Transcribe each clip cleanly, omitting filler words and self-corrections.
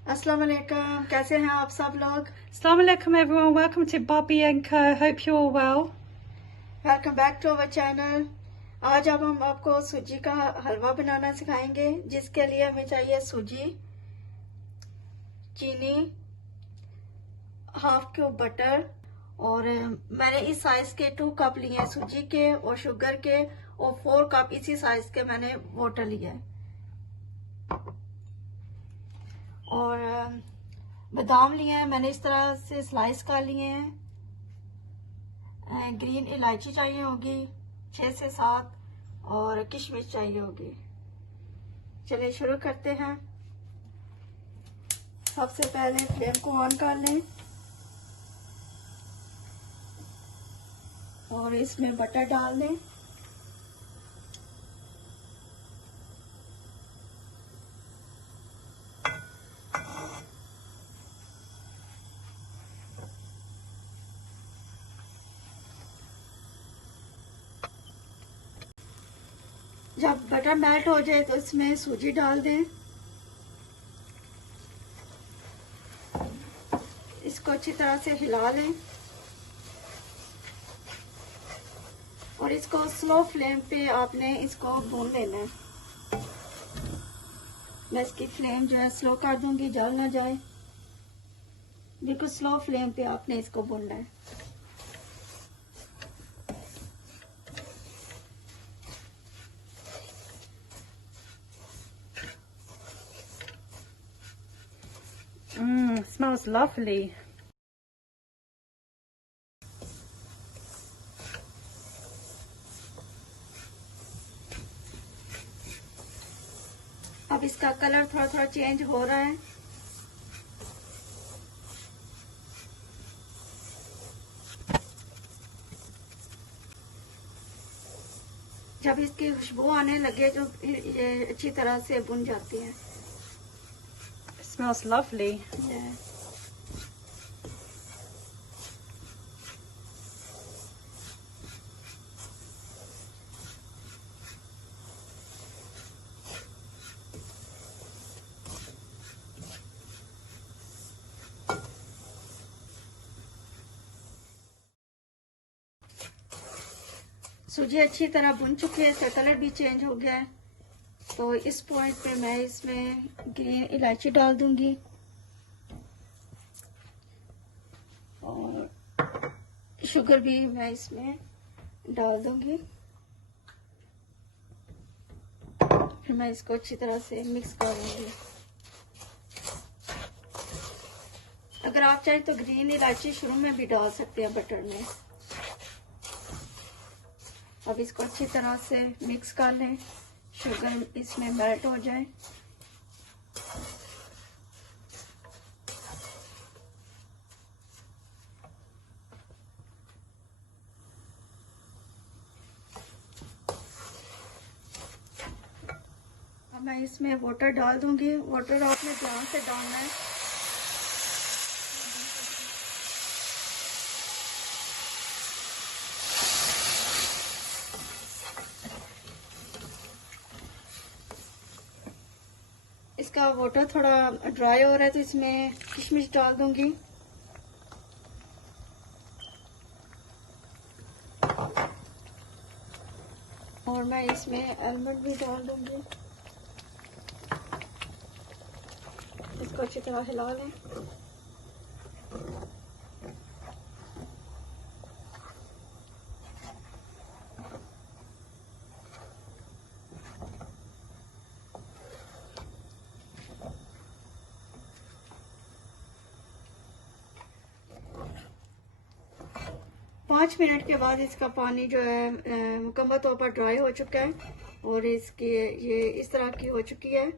अस्सलाम वालेकुम, कैसे हैं आप सब लोग। Assalamu alaikum everyone, welcome to Bobby and Co. Hope you're all well. Welcome back to our channel. आज अब हम आपको सूजी का हलवा बनाना सिखाएंगे, जिसके लिए हमें चाहिए सूजी, चीनी, हाफ क्यूब बटर और मैंने इस साइज के 2 कप लिए हैं सूजी के और शुगर के, और 4 कप इसी साइज के मैंने वाटर लिया है। और बादाम लिए हैं मैंने, इस तरह से स्लाइस कर लिए हैं। ग्रीन इलायची चाहिए होगी 6 से 7, और किशमिश चाहिए होगी। चलिए शुरू करते हैं। सबसे पहले फ्लेम को ऑन कर लें और इसमें बटर डाल दें। जब बटर मेल्ट हो जाए तो इसमें सूजी डाल दें। इसको अच्छी तरह से हिला लें और इसको स्लो फ्लेम पे आपने इसको भून लेना है। मैं इसकी फ्लेम जो है स्लो कर दूंगी, जल ना जाए। बिल्कुल स्लो फ्लेम पे आपने इसको भूनना है। Smells lovely. अब इसका कलर थोड़ा थोड़ा चेंज हो रहा है। जब इसकी खुशबू आने लगे तो फिर ये अच्छी तरह से भुन जाती है। It smells lovely. सूजी अच्छी तरह भुन चुकी है, इसका कलर भी चेंज हो गया है। तो इस पॉइंट पे मैं इसमें ग्रीन इलायची डाल दूंगी और शुगर भी मैं इसमें डाल दूंगी। फिर मैं इसको अच्छी तरह से मिक्स कर दूंगी। अगर आप चाहें तो ग्रीन इलायची शुरू में भी डाल सकते हैं बटर में। अब इसको अच्छी तरह से मिक्स कर लें, शुगर इसमें मेल्ट हो जाए। अब मैं इसमें वाटर डाल दूंगी। वाटर आपने ध्यान से डालना है। इसका वाटर थोड़ा ड्राई हो रहा है तो इसमें किशमिश डाल दूंगी। और मैं इसमें आलमंड भी डाल दूंगी। इसको अच्छी तरह हिला लें। पाँच मिनट के बाद इसका पानी जो है मुकम्मल तौर पर ड्राई हो चुका है और इसकी ये इस तरह की हो चुकी है।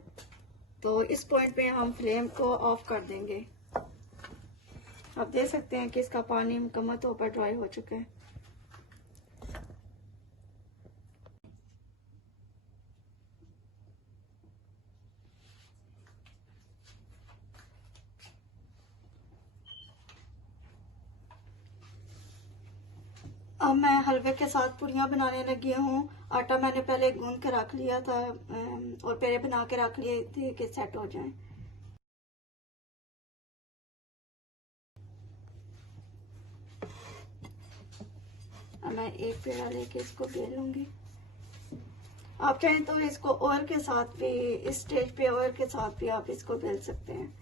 तो इस पॉइंट पे हम फ्लेम को ऑफ कर देंगे। आप देख सकते हैं कि इसका पानी मुकम्मल तौर पर ड्राई हो चुका है। अब मैं हलवे के साथ पूरियां बनाने लगी हूँ। आटा मैंने पहले गूंद के रख लिया था और पेड़े बना के रख लिए थे कि सेट हो जाए। अब मैं एक पेड़ा लेके इसको बेल लूंगी। आप चाहें तो इसको ऑयल के साथ भी, इस स्टेज पे ऑयल के साथ भी आप इसको बेल सकते हैं।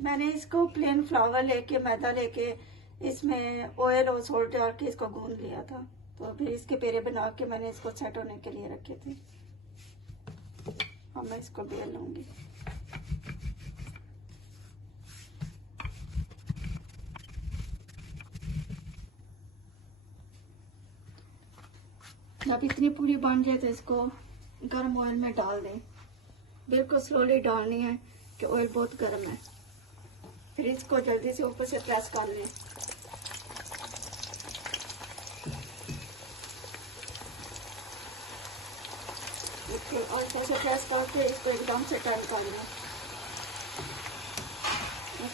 मैंने इसको प्लेन फ्लावर लेके, मैदा लेके, इसमें ऑयल और सॉल्ट डाल के इसको गूंद लिया था। तो फिर इसके पेड़े बना के मैंने इसको सेट होने के लिए रखे थे। अब मैं इसको बेल लूंगी। जब इतनी पूरी बन जाए तो इसको गर्म ऑयल में डाल दें। बिल्कुल स्लोली डालनी है कि ऑयल बहुत गर्म है। फिर इसको जल्दी से ऊपर से प्रेस कर लें। और ऐसे प्रेस करके इसको एकदम से टर्न कर लें।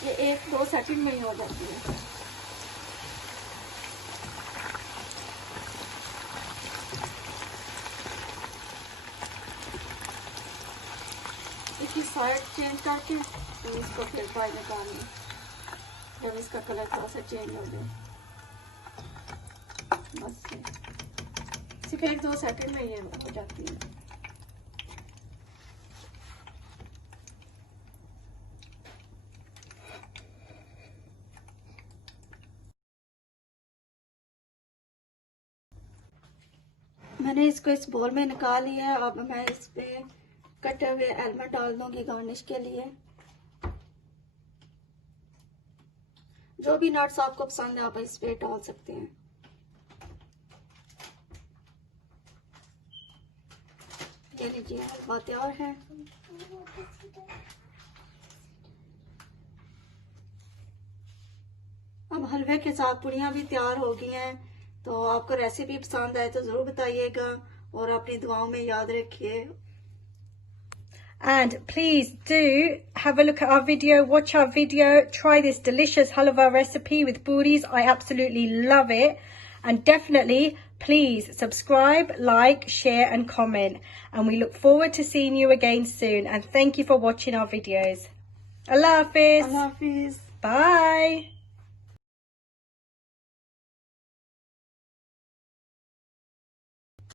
ये 1-2 सेकंड में ही हो जाती है। इसकी साइड चेंज करके तो इसको फिर फ्राई निकालना। जब इसका कलर थोड़ा सा चेंज हो जाए, बस सिर्फ 1-2 सेकंड में ये हो जाती है। मैंने इसको इस बोल में निकाल लिया है। अब मैं इस पे कटे हुए आलमंड डाल दूंगी गार्निश के लिए। जो भी नट्स आपको पसंद है आप इस पे डाल सकते हैं। ये लीजिए, हलवा तैयार है। अब हलवे के साथ पूड़ियाँ भी तैयार हो गई हैं। तो आपको रेसिपी पसंद आए तो जरूर बताइएगा और अपनी दुआओं में याद रखिए। And please do have a look at our video, watch our video, try this delicious halwa recipe with puris. I absolutely love it. And definitely, please subscribe, like, share and comment. And we look forward to seeing you again soon. And thank you for watching our videos. Allah Hafiz. Allah Hafiz. Bye.